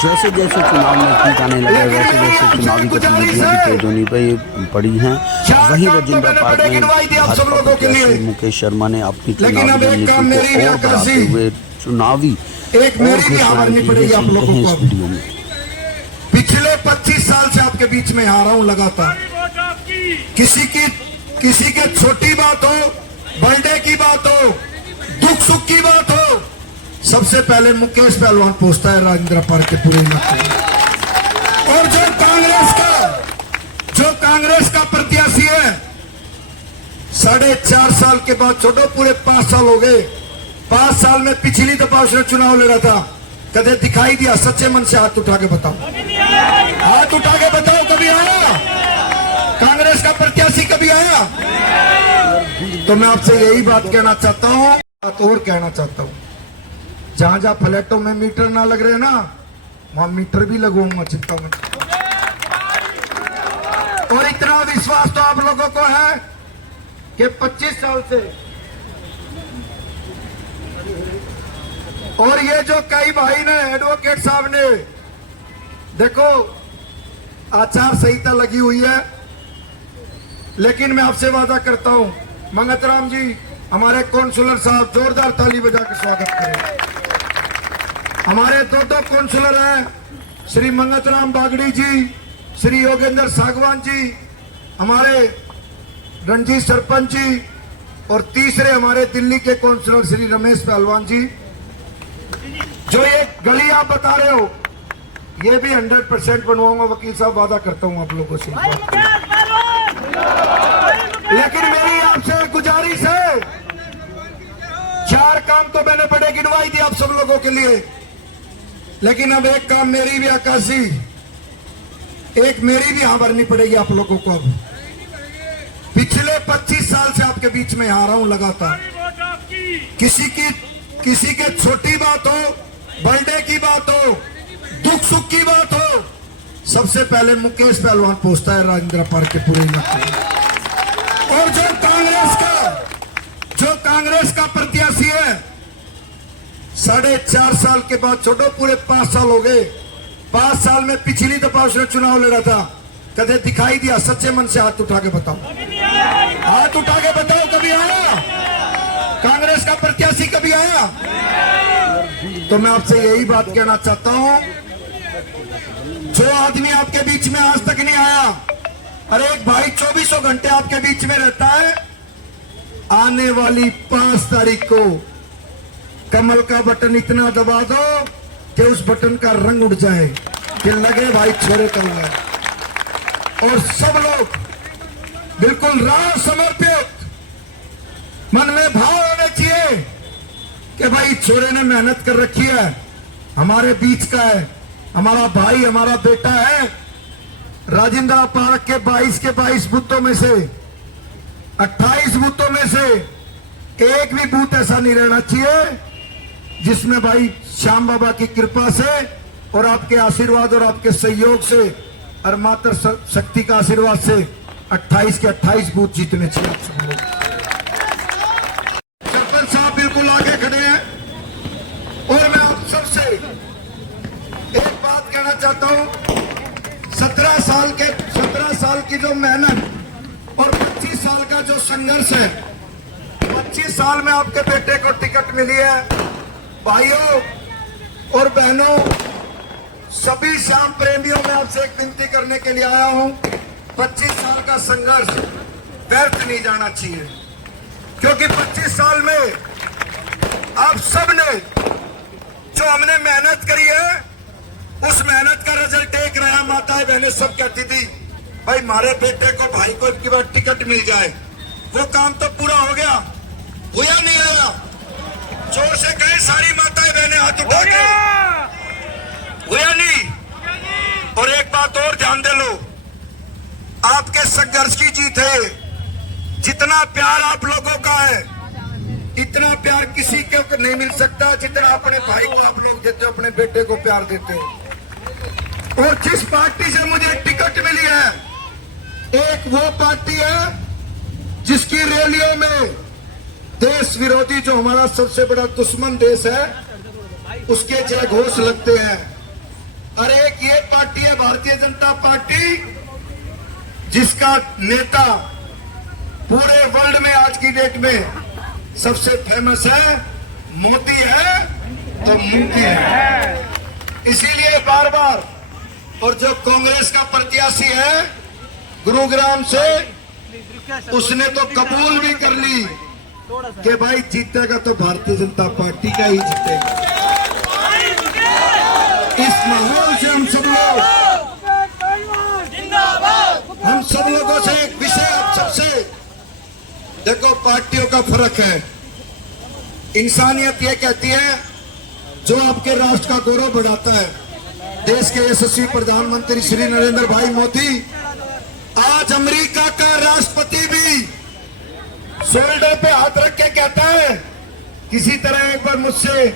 जैसे जैसे चुनाव नजदीक आने लगे वैसे वैसे चुनावी गतिविधियां भी तेज होनी पड़ी हैं। वहीं रजिंद्रा पार्क में भाजपा प्रत्याशी मुकेश शर्मा ने अपनी चुनावी रणनीति को और बढ़ाते हुए चुनावी और घोषणाएं की है। सुनते हैं इस वीडियो में। पिछले 25 साल से आपके बीच में आ रहा हूं लगातार। किसी के छोटी बात हो, बर्थडे की बात हो, दुख सुख की बात हो, सबसे पहले मुकेश पहलवान पहुंचता है रजिंद्रा पार्क के पूरे इलाके में। और जो कांग्रेस का प्रत्याशी है, 4.5 साल के बाद, छोड़ो पूरे 5 साल हो गए, 5 साल में पिछली दफा उसने चुनाव लड़ा था, कदे दिखाई दिया? सच्चे मन से हाथ उठा के बताओ, हाथ उठा के बताओ, कभी आया कांग्रेस का प्रत्याशी? कभी आया? तो मैं आपसे यही बात कहना चाहता हूं, बात और कहना चाहता हूं, जहां जहां फ्लैटों में मीटर ना लग रहे ना, वहां मीटर भी लगवाऊंगा, चिंता मत। और इतना विश्वास तो आप लोगों को है कि 25 साल से, और ये जो कई भाई ने, एडवोकेट साहब ने, देखो आचार संहिता लगी हुई है, लेकिन मैं आपसे वादा करता हूं, मंगतराम जी, हमारे काउंसलर साहब, जोरदार ताली बजा के स्वागत करें। हमारे दो काउंसलर हैं, श्री मंगतराम बागड़ी जी, श्री योगेंद्र सागवान जी, हमारे रणजीत सरपंच जी, और तीसरे हमारे दिल्ली के काउंसलर श्री रमेश पहलवान जी। जो ये गली आप बता रहे हो, ये भी 100% बनवाऊंगा, वकील साहब, वादा करता हूं आप लोगों से। लेकिन मेरी आपसे गुजारिश है, 4 काम तो मैंने बड़े गिनवाई दिए आप सब लोगों के लिए, लेकिन अब एक काम मेरी भी, आकाशी, एक मेरी भी यहां भरनी पड़ेगी आप लोगों को। अब पिछले 25 साल से आपके बीच में आ रहा हूं लगातार। किसी के छोटी बात हो, बर्थडे की बात हो, दुख सुख की बात हो, सबसे पहले मुकेश पहलवान पहुंचता है रजिंद्रा पार्क के पूरे इलाके में। और जो कांग्रेस का प्रत्याशी है, 4.5 साल के बाद, छोड़ो पूरे 5 साल हो गए, 5 साल में पिछली दफा उसने चुनाव लड़ा था, कदे दिखाई दिया? सच्चे मन से हाथ उठा के बताओ, हाथ उठा के बताओ, कभी आया कांग्रेस का प्रत्याशी? कभी आया? तो मैं आपसे यही बात कहना चाहता हूं, जो आदमी आपके बीच में आज तक नहीं आया, अरे एक भाई 24 घंटे आपके बीच में रहता है, आने वाली 5 तारीख को कमल का बटन इतना दबा दो कि उस बटन का रंग उड़ जाए, कि लगे भाई छोरे कर गए, और सब लोग बिल्कुल राह समर्पित, मन में भाव होने चाहिए कि भाई छोरे ने मेहनत कर रखी है, हमारे बीच का है, हमारा भाई, हमारा बेटा है। राजिंद्रा पार्क के 22 बूथों में से 28 बूथों में से एक भी बूथ ऐसा नहीं रहना चाहिए जिसमें भाई श्याम बाबा की कृपा से और आपके आशीर्वाद और आपके सहयोग से और मात्र शक्ति का आशीर्वाद से 28 के 28 बूथ जीतने चाहिए। सरपंच साहब बिल्कुल आगे खड़े हैं, और मैं आप सबसे एक बात कहना चाहता हूं, 17 साल की जो मेहनत और 25 साल का जो संघर्ष है, 25 साल में आपके बेटे को टिकट मिली है। भाइयों और बहनों, सभी श्याम प्रेमियों में आपसे एक विनती करने के लिए आया हूं, 25 साल का संघर्ष व्यर्थ नहीं जाना चाहिए, क्योंकि 25 साल में आप सब ने जो हमने मेहनत करी है, उस मेहनत का रिजल्ट एक रहा। माताएं बहनें सब कहती थी भाई हमारे बेटे को, भाई को एक बार टिकट मिल जाए, वो काम तो पूरा हो गया, हुआ नहीं आया? जोर से कहे सारी माताएं बहनें हाथ उठा के, हुआ नहीं? और एक बात और ध्यान दे लो, आपके संघर्ष की जीत है। जितना प्यार आप लोगों का है, इतना प्यार किसी को नहीं मिल सकता जितना अपने भाई को आप लोग देते हो, अपने बेटे को प्यार देते हो। और जिस पार्टी से मुझे टिकट मिली है, एक वो पार्टी है जिसकी रैलियों में देश विरोधी, जो हमारा सबसे बड़ा दुश्मन देश है, उसके जय घोष लगते हैं। और एक ये पार्टी है भारतीय जनता पार्टी, जिसका नेता पूरे वर्ल्ड में आज की डेट में सबसे फेमस है, मोदी है तो मोदी है। इसीलिए बार बार, और जो कांग्रेस का प्रत्याशी है गुरुग्राम से, उसने तो कबूल भी कर ली कि भाई जीतेगा तो भारतीय जनता पार्टी का ही जीतेगा। इस माहौल से हम सब लोगों से एक विषय आप सबसे, देखो पार्टियों का फर्क है। इंसानियत ये कहती है जो आपके राष्ट्र का गौरव बढ़ाता है। देश के यशस्वी प्रधानमंत्री श्री नरेंद्र भाई मोदी, आज अमेरिका का राष्ट्रपति भी शोल्डर पे हाथ रख के कहता है, किसी तरह एक बार मुझसे